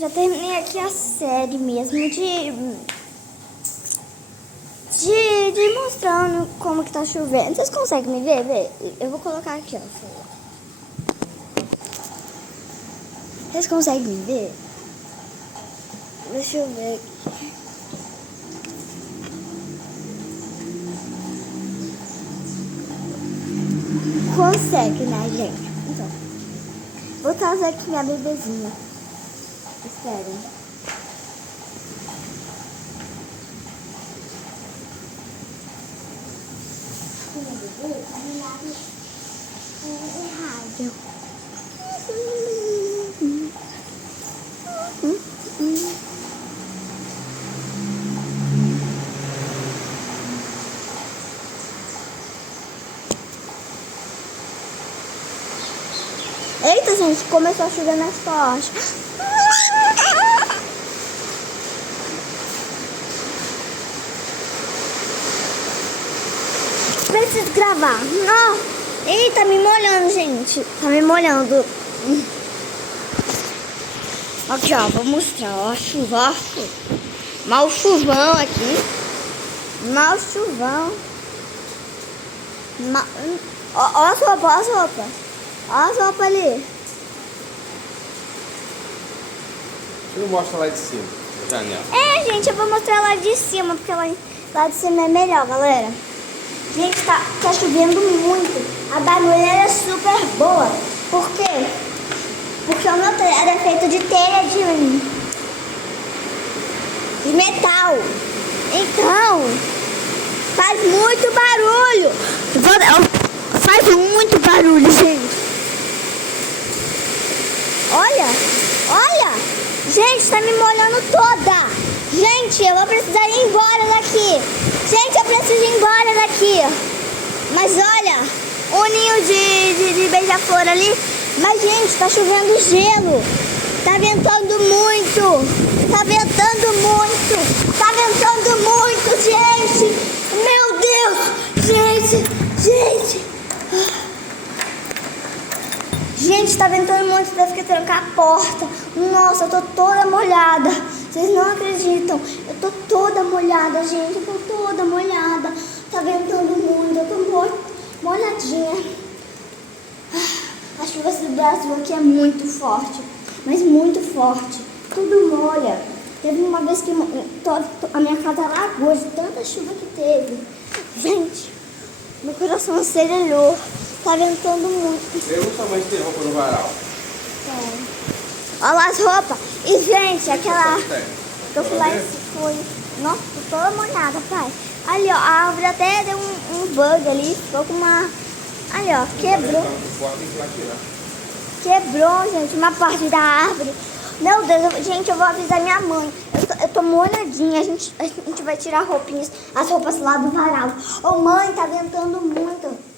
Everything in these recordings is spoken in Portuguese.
Já terminei aqui a série mesmo de mostrando como que tá chovendo. Vocês conseguem me ver? Eu vou colocar aqui, ó. Vocês conseguem me ver? Deixa eu ver aqui. Consegue, né, gente? Então, vou trazer aqui minha bebezinha. Esperem. Minha bebê tá no lado errado. Eita, gente, começou a chover mais forte. Preciso gravar. Não. Eita, tá me molhando, gente. Tá me molhando. Aqui, ó, vou mostrar. Ó, chuva, ó. Mal chuvão aqui. Mal chuvão. Ó as roupas, ó as roupas. Olha as roupas ali. Deixa eu mostrar lá de cima, da janela. É, gente, eu vou mostrar lá de cima, porque lá de cima é melhor, galera. Gente, tá chovendo muito. A barulheira é super boa. Por quê? Porque o meu telhado é feito de telha de metal. Então, faz muito barulho. Faz muito barulho, gente. Olha, olha. Gente, tá me molhando toda. Gente, eu vou precisar ir embora daqui. Gente, eu preciso ir embora daqui. Mas olha, um ninho de beija-flor ali. Mas, gente, tá chovendo gelo. Tá ventando muito. Tá ventando muito. Tá ventando muito, gente. Meu Deus. Gente. Gente, tá ventando muito, deve que trancar a porta. Nossa, eu tô toda molhada. Vocês não acreditam. Eu tô toda molhada, gente. Eu tô toda molhada. Tá ventando muito, eu tô molhadinha. A chuva do Brasil aqui é muito forte. Mas muito forte. Tudo molha. Teve uma vez que a minha casa alagou de tanta chuva que teve. Gente, meu coração acelerou. Tá ventando muito. Pergunta mais se tem roupa no varal. Tem. Olha as roupas. E, gente, aquela que eu fui lá e foi. Nossa, tô toda molhada, pai. Ali, ó, a árvore até deu um bug ali. Ficou com uma... Ali, ó, quebrou. Quebrou, gente, uma parte da árvore. Meu Deus, gente, eu vou avisar minha mãe. Eu tô molhadinha. A gente vai tirar roupinhas, as roupas lá do varal. Ô, mãe, tá ventando muito.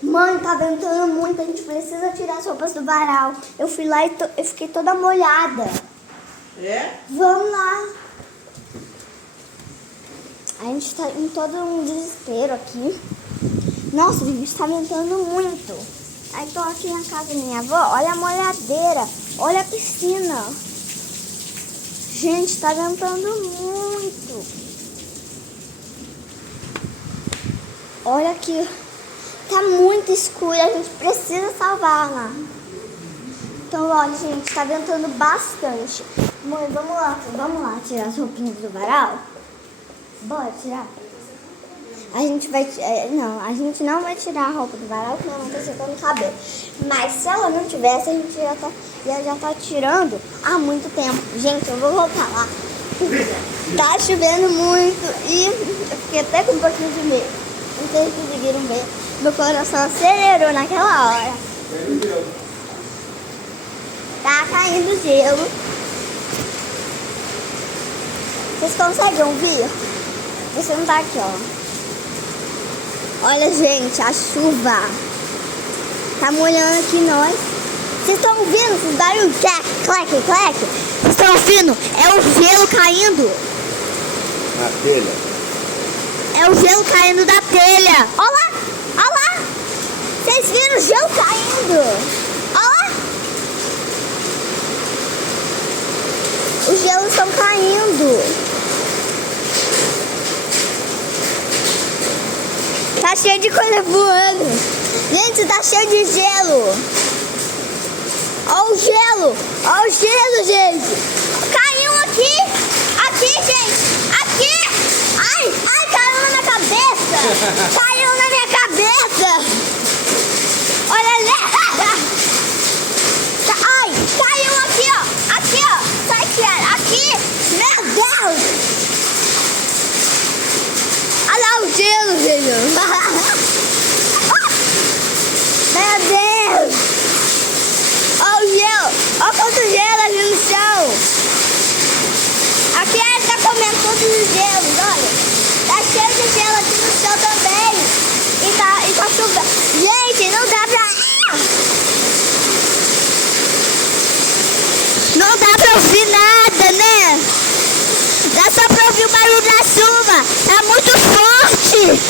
Mãe, tá ventando muito, a gente precisa tirar as roupas do varal. Eu fui lá e eu fiquei toda molhada. É? Vamos lá. A gente tá em todo um desespero aqui. Nossa, gente, tá ventando muito. Aí tô aqui na casa da minha avó, olha a molhadeira, olha a piscina. Gente, tá ventando muito. Olha aqui. Tá muito escuro, a gente precisa salvar lá. Então, olha, gente, tá ventando bastante. Mãe, vamos lá tirar as roupinhas do varal? Bora tirar? A gente vai... não, a gente não vai tirar a roupa do varal, porque minha mãe tá secando o cabelo. Mas se ela não tivesse, a gente já tá tirando há muito tempo. Gente, eu vou voltar lá. Tá chovendo muito e eu fiquei até com um pouquinho de medo. Não sei se vocês conseguiram ver. Meu coração acelerou naquela hora. Tá caindo gelo. Vocês conseguem ouvir? Você não tá aqui, ó. Olha, gente, a chuva tá molhando aqui nós. Vocês estão ouvindo esses barulhos? Clac. Vocês estão ouvindo? É o gelo caindo. Na telha. É o gelo caindo da telha. Olha lá. Vocês viram o gelo caindo? Olha lá. cheio de coisa voando. Gente, tá cheio de gelo. Olha o gelo. Olha o gelo, gente. Caiu aqui. Aqui, gente. Aqui. Ai, caiu na minha cabeça. Caiu na minha cabeça. Olha ali. Ai, caiu aqui, ó. Aqui, ó. Sai, cara. Aqui. Meu Deus. Olha lá o gelo, gente. Meu Deus. Olha o gelo. Olha quanto gelo ali no chão. Aqui ele tá comendo todos os gelos, olha. Tá cheio de gelo aqui no chão também. E tá chovendo. Gente, não dá pra... Não dá pra ouvir nada, né? Dá só pra ouvir o barulho da chuva. É muito forte.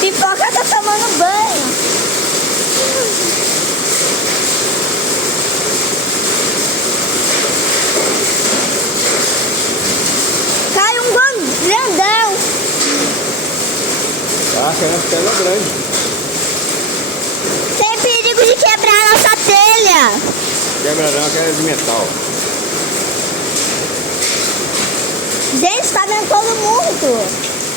Pipoca tá tomando banho. Cai um grandão. Tá caindo pedra grande. Tem perigo de quebrar a nossa telha. Quebra não, que é de metal. Gente, tá ventando muito.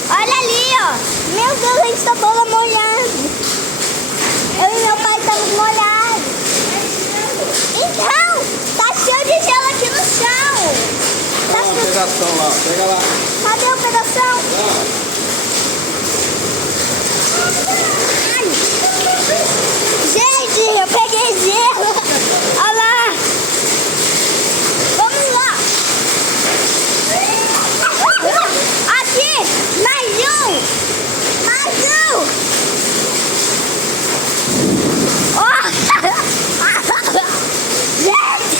Olha ali, ó. Meu Deus, a gente tá toda molhada. Eu e meu pai estamos molhados. Então, tá cheio de gelo aqui no chão. Tá Olha uma pedação lá, pega lá. Cadê o pedação? Lá. Ai. Gente, eu peguei gelo. Olha lá. Vamos lá. Aqui, mais um. Oh. Gente.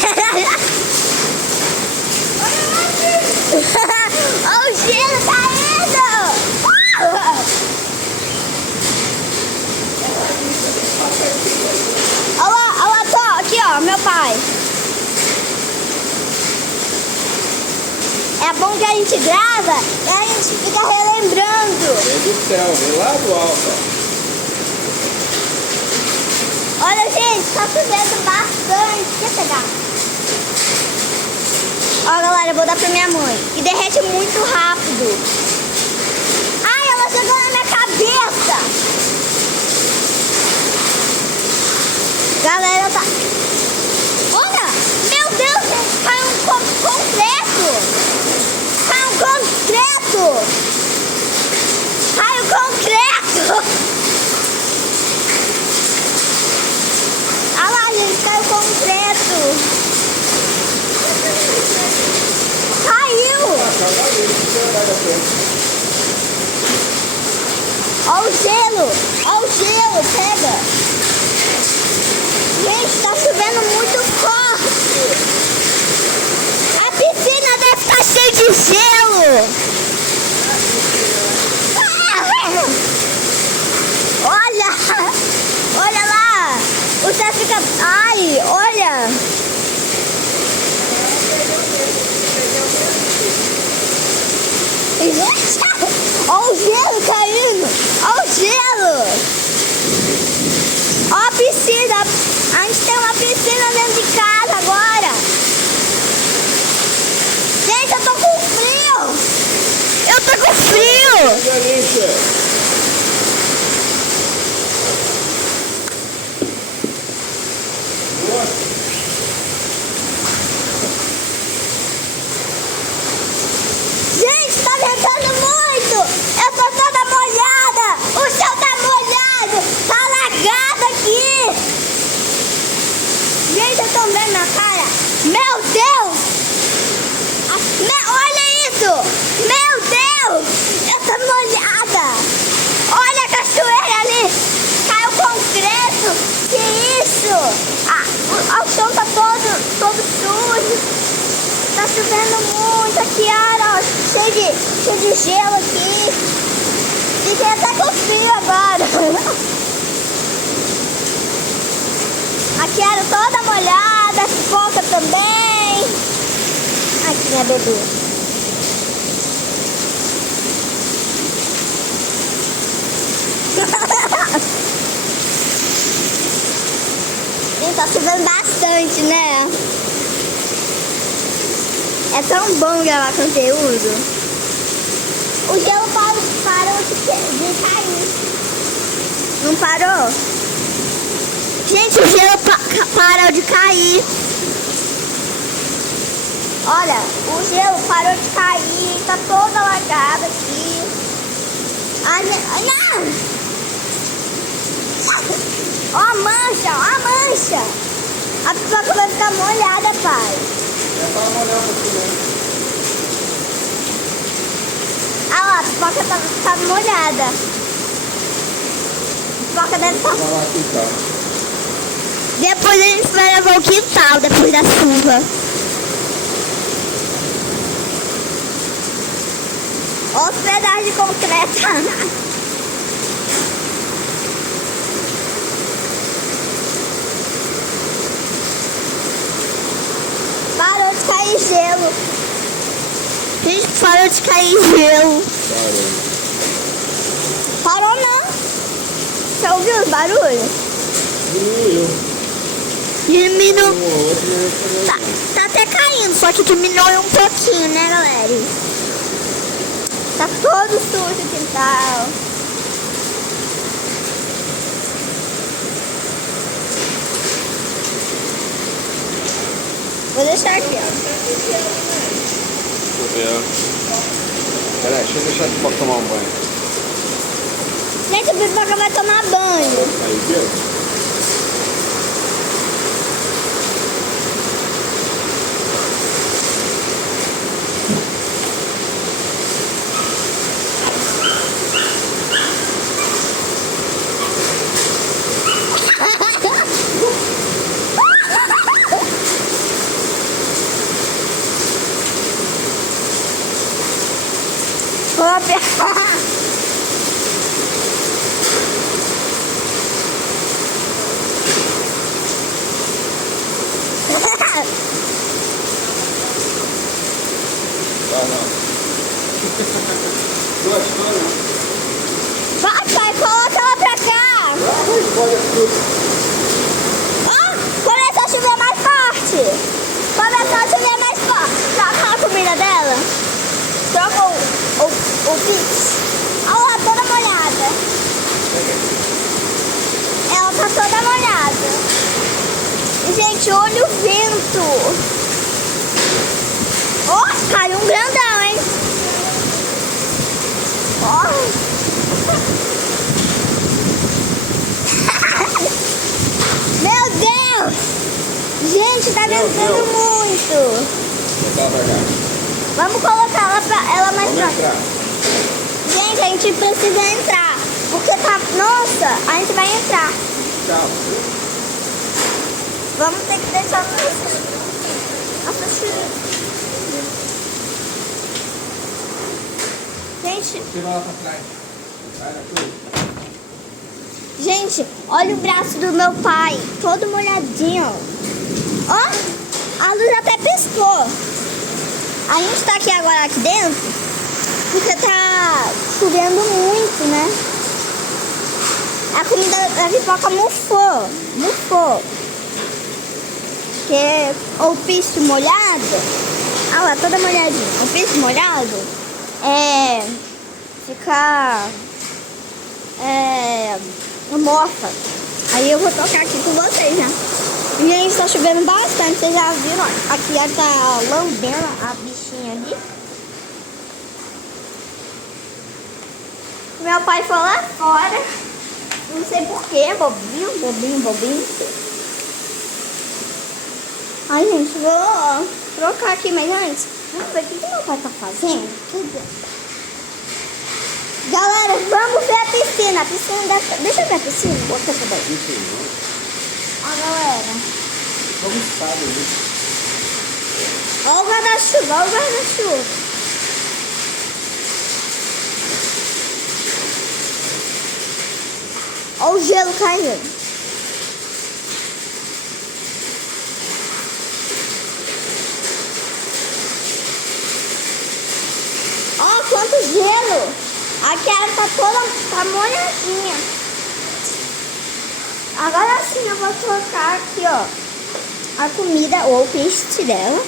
Olha o gelo caindo. Olha lá, tô aqui, ó, meu pai. É bom que a gente grava e a gente fica relembrando. Vem do céu, vem lá do alto. Olha, gente, tá chovendo bastante. Quer pegar? Ó, galera, eu vou dar pra minha mãe. E derrete muito rápido. Ai, ela chegou na minha cabeça. Galera, tá... Olha, meu Deus, gente, caiu um concreto. Caiu um concreto. Caiu um concreto. Olha lá, gente, caiu o concreto. Caiu. Olha o gelo. Olha o gelo, pega. Gente, tá chovendo muito forte. A piscina deve estar cheia de gelo. Olha. Olha lá. O céu fica... Ai, olha. Olha o gelo caindo. Olha o gelo. Olha a piscina. A gente tem uma piscina dentro de casa agora. Gente, eu tô com frio. Eu tô com frio. Gente, tá ventando muito. Eu tô toda molhada. O chão tá molhado. Tá alagado aqui. Gente, eu tô vendo na cara. Meu Deus. Olha isso. Meu Deus. Eu tô molhada. Olha a cachoeira ali. Caiu concreto. Que isso? O chão tá todo sujo. Tá chovendo muito aqui, olha, ó, cheio de gelo aqui. Fiquei até com frio agora. A Kiara toda molhada, a Pipoca também. Aqui, minha bebê. Gente, tá chovendo bastante, né? É tão bom gravar conteúdo. O gelo parou de cair. Não parou? Gente, o gelo parou de cair. Olha, o gelo parou de cair. Tá toda alagada aqui. Ai, não! Ó a mancha, ó a mancha. A Pipoca vai ficar molhada, pai. É para molhar um pouquinho, né? Ah lá, a Pipoca tá molhada. A Pipoca deve estar... Vai lá quintal. Depois a gente vai levar o quintal, depois da chuva. Olha os pedaços de concreto. Parou de cair gelo. Gente, parou de cair gelo. Parou não. Você ouviu os barulhos? Diminuiu. Tá até caindo, só que diminuiu um pouquinho, né, galera? Tá todo sujo o quintal. Vou deixar aqui, ó. Deixa eu ver. Peraí, deixa eu deixar a Pipoca tomar um banho. Gente, a Pipoca vai tomar banho. Aí, viu? Vou apertar. Vai, pai, coloca ela pra cá. Ó, começou a chover mais forte. Começou a chover mais forte. Troca a comida dela. Troca o pix. Olha lá, toda molhada. Ela tá toda molhada. E, gente, olha o vento. Ó, caiu um grandão, hein? Ó. Meu Deus! Gente, tá ventando muito. Vamos colocar ela mais Vamos próxima. entrar. Gente, a gente precisa entrar. Porque tá... Nossa, a gente vai entrar. Tchau. Vamos ter que deixar nossa chuva. Gente, Tira lá pra trás. Vai daqui. gente, olha o braço do meu pai. Todo molhadinho. Ó, a luz até piscou. A gente tá aqui dentro porque tá chovendo muito, né? A comida da Pipoca mufou. Porque o piso molhado, olha lá, toda molhadinha. O piso molhado fica mofa. Aí eu vou tocar aqui com vocês, né? E aí está chovendo bastante, vocês já viram? Aqui já tá lambendo a bichinha ali. Meu pai foi lá fora. Não sei porquê, bobinho. Ai, gente, vou trocar aqui, mas antes, vamos ver o que meu pai tá fazendo. Cadê? Galera, vamos ver a piscina. Deixa eu ver a piscina. Bota essa daí. Ó, galera. Como sabe, né? Olha o guarda-chuva, olha o guarda-chuva. Olha o gelo caindo. Ó, quanto gelo! Aqui ela tá molhadinha. Agora sim eu vou colocar aqui, ó, a comida ou o peixe dela.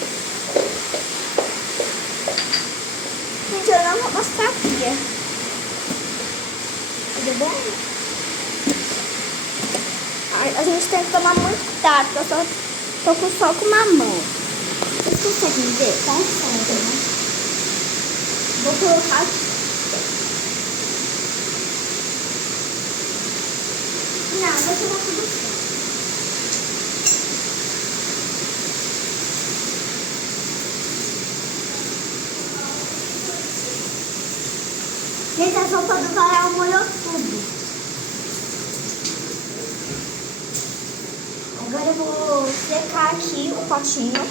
Gente, eu não vou mostrar aqui. Tudo bem? A gente tem que tomar muito cuidado, porque eu tô só com uma mão. Vocês conseguem ver? Conseguem, né? Vou colocar aqui. Não, vou colocar tudo aqui. Gente, a sopa do varal molhou tudo. Agora eu vou secar aqui o potinho.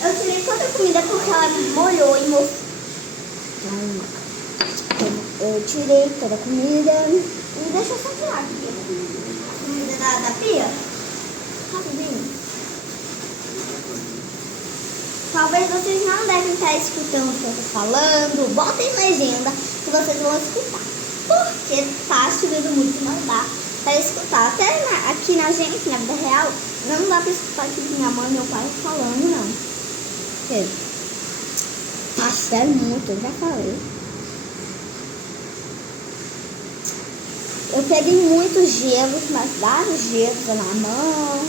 Eu tirei toda a comida porque ela molhou e mofou. Eu tirei toda a comida e deixa eu só tirar aqui. A comida da pia. Rapidinho. Talvez vocês não devem estar escutando o que eu tô falando. Botem legenda que vocês vão escutar. Porque tá chovendo muito, não dá pra escutar. Até aqui na gente, na vida real, não dá pra escutar aqui minha mãe e meu pai falando, não. Porque tá chovendo muito, eu já falei. Eu peguei muitos gelos, mas vários gelos na mão.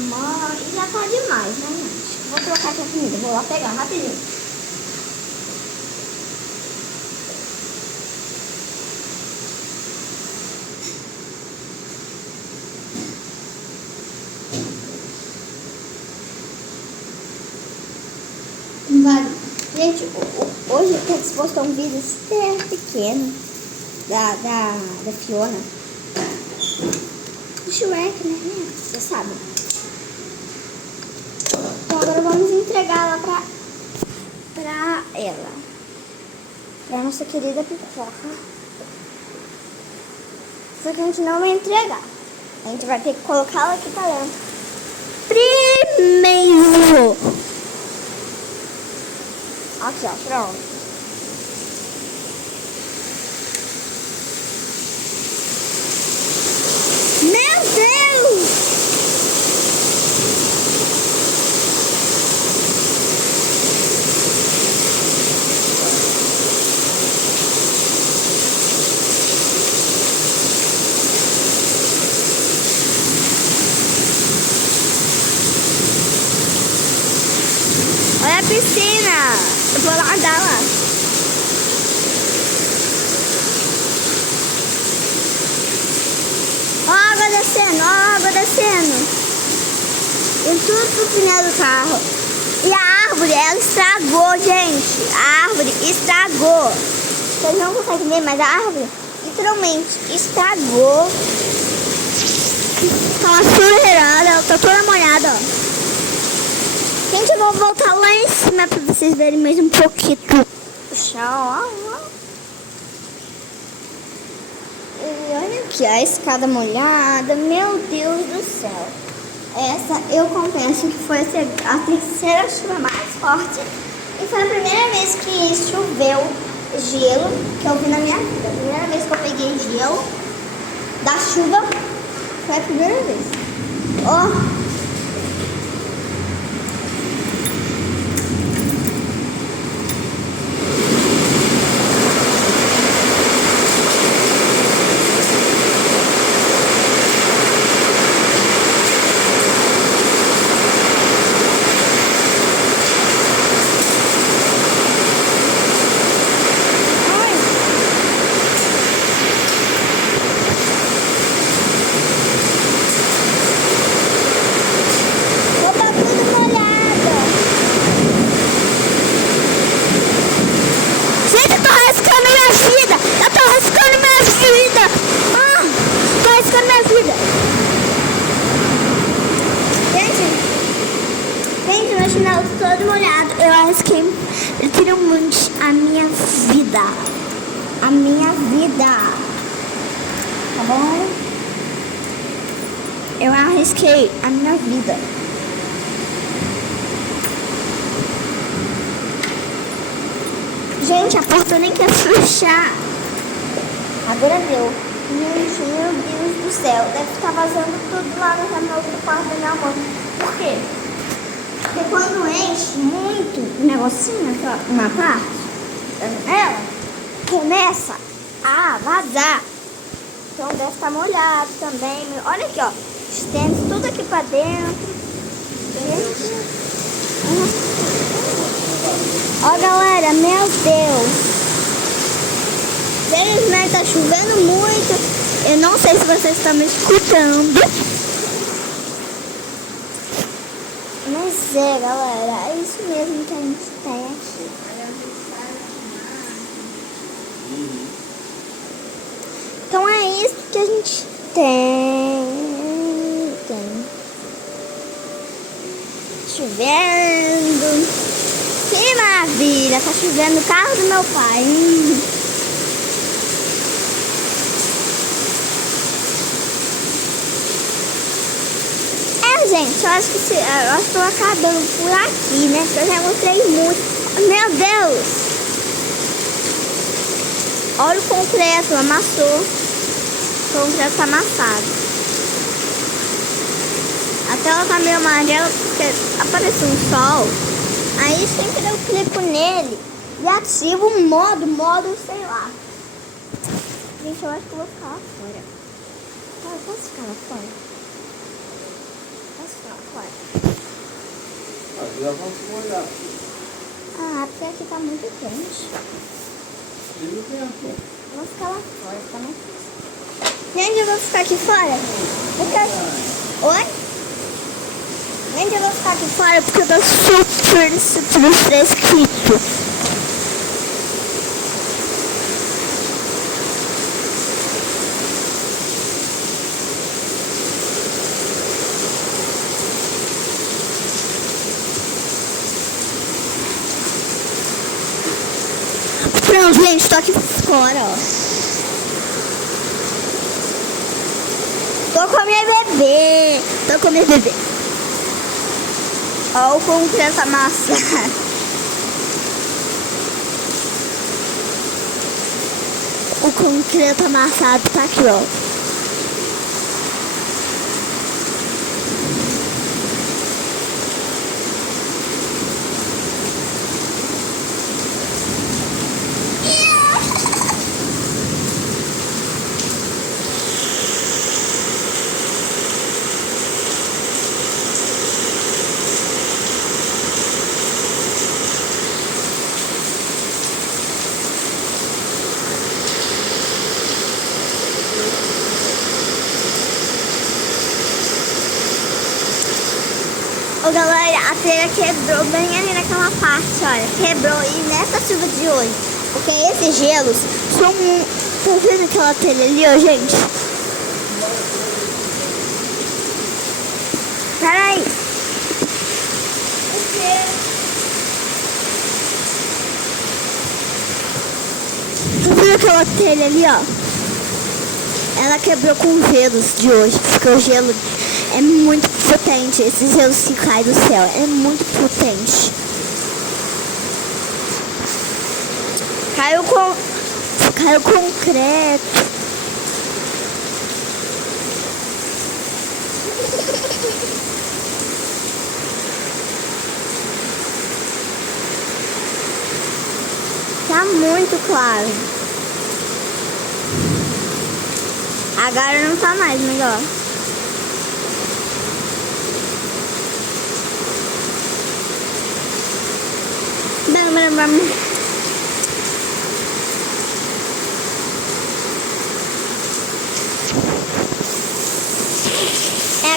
E já tá demais, né, gente? Vou trocar aqui a comida, vou lá pegar rapidinho. Gente, hoje eu tô disposto a um vídeo super pequeno da Fiona. Do Shrek, né? Você sabe. Então agora vamos entregá-la pra ela. Pra nossa querida pipoca. Só que a gente não vai entregar. A gente vai ter que colocá-la aqui pra dentro. Primeiro. Aqui, ó, pronto. Meu Deus! Olha a piscina! Eu vou lá dar lá. Ó a água descendo, ó a água descendo. E tudo pro pneu do carro. E a árvore, ela estragou, gente. A árvore estragou. Vocês não conseguem ver, mas a árvore literalmente estragou. Tá uma sujeirada, ela tá toda molhada, ó. Gente, eu vou voltar lá em cima pra vocês verem mais um pouquinho o chão, ó. E olha aqui, a escada molhada. Meu Deus do céu. Essa, eu confesso que foi a terceira chuva mais forte. E foi a primeira vez que choveu gelo que eu vi na minha vida. A primeira vez que eu peguei gelo da chuva foi a primeira vez. Ó. Todo molhado, eu arrisquei literalmente a minha vida. A minha vida. tá bom? Eu arrisquei a minha vida. Gente, a porta nem quer fechar. Agora deu. Gente, meu Deus do céu. Deve estar vazando tudo lá no remoto do quarto da minha mãe. Por quê? Porque quando enche muito o negocinho, uma parte da janela, começa a vazar. Então deve estar molhado também. Olha aqui, ó. Estende tudo aqui pra dentro. Ó, galera, meu Deus. Infelizmente tá chovendo muito. Eu não sei se vocês estão me escutando. Mas é, galera, é isso mesmo que a gente tem aqui. Então é isso que a gente tem. Chovendo. Que maravilha, tá chovendo no carro do meu pai. Gente, eu acho que eu estou acabando por aqui, né? Porque eu já mostrei muito. Meu Deus! Olha o concreto, amassou. O concreto tá amassado. A tela tá meio amarela porque apareceu um sol. Aí sempre eu clico nele e ativo um modo, sei lá. Gente, eu acho que eu vou ficar lá fora. Tá, eu posso ficar lá fora? Já vamos molhar. Porque aqui tá muito quente. Tira o tempo. Eu vou ficar lá fora, tá mais fácil. Gente, eu vou ficar aqui fora? Oi? Gente, eu vou ficar aqui fora porque eu tô super fresquito. Pronto, gente, tô aqui fora, ó. Tô com a minha bebê. Ó, o concreto amassado. O concreto amassado tá aqui, ó. Ô, galera, a telha quebrou bem ali naquela parte, olha. Quebrou e nessa chuva de hoje. Porque esses gelos são muito... Tá vendo aquela telha ali, ó, gente? Peraí. Tá vendo aquela telha ali, ó? Ela quebrou com os gelos de hoje. Porque o gelo é muito potente. Esses gelos que caem do céu. É muito potente. Caiu concreto. Tá muito claro. Agora não tá mais melhor.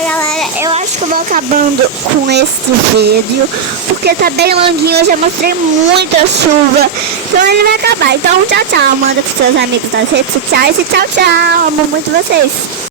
Galera, eu acho que eu vou acabando com esse vídeo, porque tá bem longuinho, eu já mostrei muita chuva, então ele vai acabar. Então tchau, tchau, manda pros seus amigos nas redes sociais e tchau, tchau, amo muito vocês.